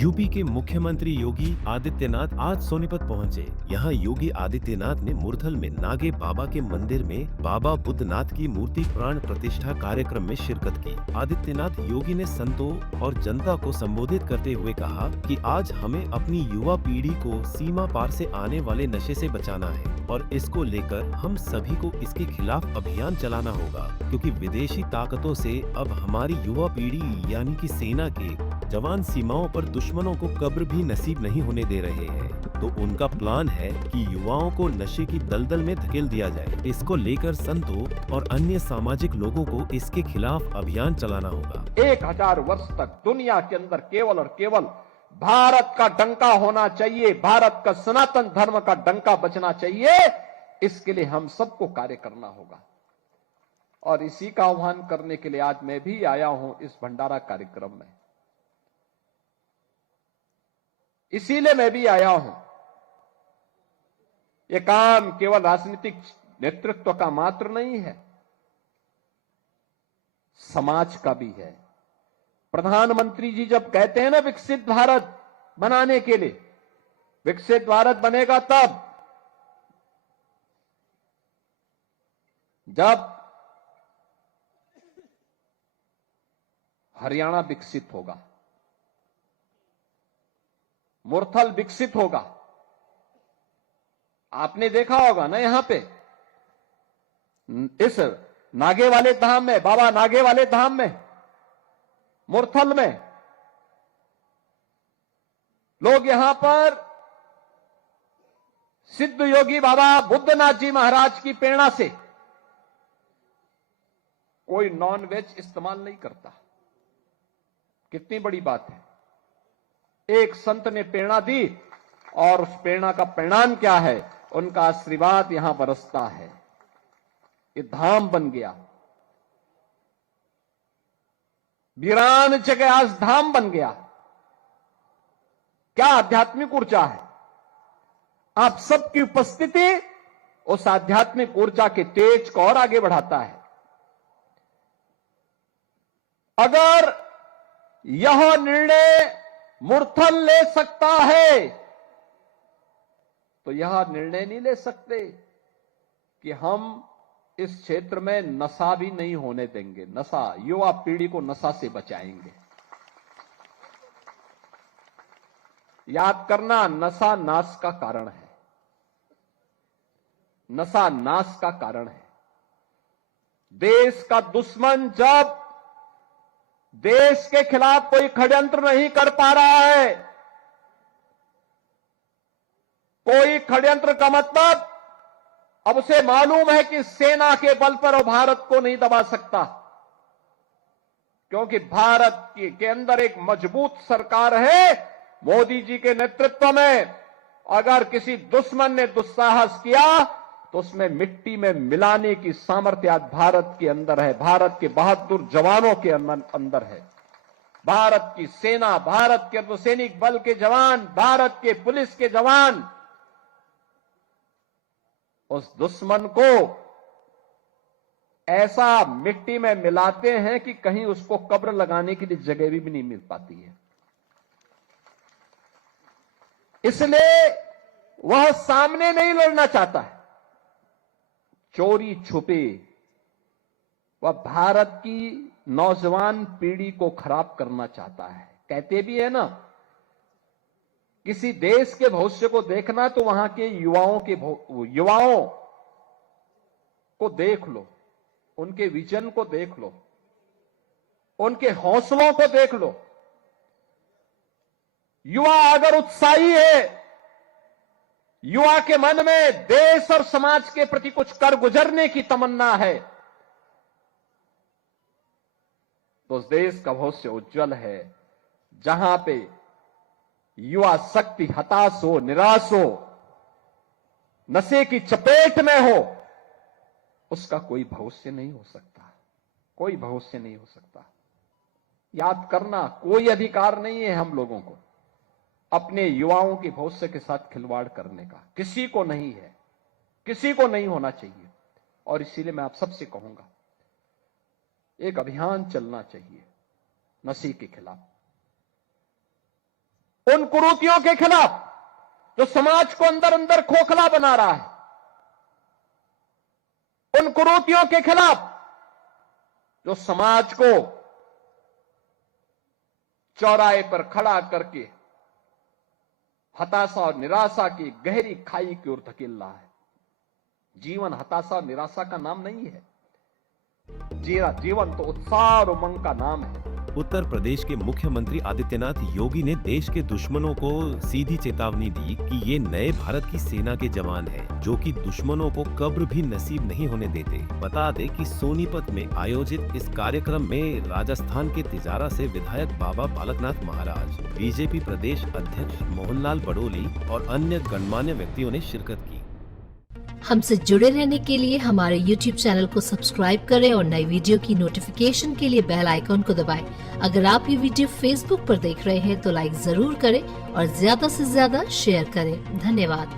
UP के मुख्यमंत्री योगी आदित्यनाथ आज सोनीपत पहुंचे। यहां योगी आदित्यनाथ ने मुरथल में नागे बाबा के मंदिर में बाबा बुद्धनाथ की मूर्ति प्राण प्रतिष्ठा कार्यक्रम में शिरकत की। आदित्यनाथ योगी ने संतों और जनता को संबोधित करते हुए कहा कि आज हमें अपनी युवा पीढ़ी को सीमा पार से आने वाले नशे से बचाना है और इसको लेकर हम सभी को इसके खिलाफ अभियान चलाना होगा, क्योंकि विदेशी ताकतों से अब हमारी युवा पीढ़ी यानी कि सेना के जवान सीमाओं पर दुश्मनों को कब्र भी नसीब नहीं होने दे रहे हैं। तो उनका प्लान है कि युवाओं को नशे की दलदल में धकेल दिया जाए। इसको लेकर संतों और अन्य सामाजिक लोगों को इसके खिलाफ अभियान चलाना होगा। 1000 वर्ष तक दुनिया के अंदर केवल और केवल भारत का डंका होना चाहिए, भारत का सनातन धर्म का डंका बचना चाहिए। इसके लिए हम सबको कार्य करना होगा और इसी का आह्वान करने के लिए आज मैं भी आया हूं इस भंडारा कार्यक्रम में। इसीलिए मैं भी आया हूं। यह काम केवल राजनीतिक नेतृत्व का मात्र नहीं है, समाज का भी है। प्रधानमंत्री जी जब कहते हैं ना विकसित भारत बनाने के लिए, विकसित भारत बनेगा तब जब हरियाणा विकसित होगा, मुरथल विकसित होगा। आपने देखा होगा ना यहां पे इस नागे वाले धाम में, बाबा नागे वाले धाम में, मुरथल में लोग यहां पर सिद्ध योगी बाबा बुद्धनाथ जी महाराज की प्रेरणा से कोई नॉन वेज इस्तेमाल नहीं करता। कितनी बड़ी बात है। एक संत ने प्रेरणा दी और उस प्रेरणा का परिणाम क्या है? उनका आशीर्वाद यहां बरसता है। ये धाम बन गया, वीरान जगह आज धाम बन गया। क्या आध्यात्मिक ऊर्जा है। आप सबकी उपस्थिति उस आध्यात्मिक ऊर्जा के तेज को और आगे बढ़ाता है। अगर यह निर्णय मुरथल ले सकता है तो यह निर्णय नहीं ले सकते कि हम इस क्षेत्र में नशा भी नहीं होने देंगे। नशा, युवा पीढ़ी को नशा से बचाएंगे। याद करना, नशा नाश का कारण है। नशा नाश का कारण है। देश का दुश्मन जब देश के खिलाफ कोई षड्यंत्र नहीं कर पा रहा है, कोई षड्यंत्र का मतलब अब उसे मालूम है कि सेना के बल पर वो भारत को नहीं दबा सकता, क्योंकि भारत के अंदर एक मजबूत सरकार है मोदी जी के नेतृत्व में। अगर किसी दुश्मन ने दुस्साहस किया तो उसमें मिट्टी में मिलाने की सामर्थ्य आज भारत के अंदर है, भारत के बहादुर जवानों के अंदर है। भारत की सेना, भारत के अर्धसैनिक बल के जवान, भारत के पुलिस के जवान उस दुश्मन को ऐसा मिट्टी में मिलाते हैं कि कहीं उसको कब्र लगाने के लिए जगह भी नहीं मिल पाती है। इसलिए वह सामने नहीं लड़ना चाहता है, चोरी छुपे वह भारत की नौजवान पीढ़ी को खराब करना चाहता है। कहते भी है ना, किसी देश के भविष्य को देखना तो वहां के युवाओं को देख लो, उनके विजन को देख लो, उनके हौसलों को देख लो। युवा अगर उत्साही है, युवा के मन में देश और समाज के प्रति कुछ कर गुजरने की तमन्ना है, तो उस देश का भविष्य उज्जवल है। जहां पे युवा शक्ति हताश हो, निराश हो, नशे की चपेट में हो, उसका कोई भविष्य नहीं हो सकता, कोई भविष्य नहीं हो सकता। याद करना, कोई अधिकार नहीं है हम लोगों को अपने युवाओं के भविष्य के साथ खिलवाड़ करने का। किसी को नहीं है, किसी को नहीं होना चाहिए। और इसीलिए मैं आप सबसे कहूंगा, एक अभियान चलना चाहिए नशे के खिलाफ। उन कुरीतियों के खिलाफ जो समाज को अंदर अंदर खोखला बना रहा है, उन कुरीतियों के खिलाफ जो समाज को चौराहे पर खड़ा करके हताशा और निराशा की गहरी खाई की ओर धकेल रहा है। जीवन हताशा और निराशा का नाम नहीं है, जीवन तो उत्साह और उमंग का नाम है। उत्तर प्रदेश के मुख्यमंत्री आदित्यनाथ योगी ने देश के दुश्मनों को सीधी चेतावनी दी कि ये नए भारत की सेना के जवान हैं, जो कि दुश्मनों को कब्र भी नसीब नहीं होने देते। बता दें कि सोनीपत में आयोजित इस कार्यक्रम में राजस्थान के तिजारा से विधायक बाबा बालकनाथ महाराज, बीजेपी प्रदेश अध्यक्ष मोहनलाल बड़ोली और अन्य गणमान्य व्यक्तियों ने शिरकत की। हमसे जुड़े रहने के लिए हमारे YouTube चैनल को सब्सक्राइब करें और नई वीडियो की नोटिफिकेशन के लिए बेल आइकॉन को दबाएं। अगर आप ये वीडियो Facebook पर देख रहे हैं तो लाइक जरूर करें और ज्यादा से ज्यादा शेयर करें। धन्यवाद।